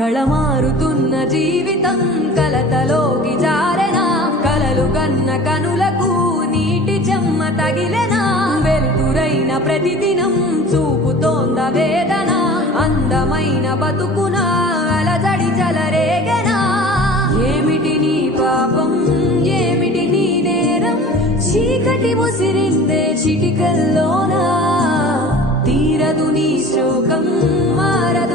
కళమారుతున్న జీవితం కలతలోకి జారెనా కలలు కన్న కనులకు నీటి చెమ్మ తగిలెనా వెలుతురైన ప్రతిదినం చూపుతోంద వేదన అందమైన బతుకున అలజడి చలరేగెనా ఏమిటి నీ పాపం ఏమిటి నీ నేరం చీకటి ముసిరిందే చిటికల్లోనా తీరదు నీ శోకం మారదు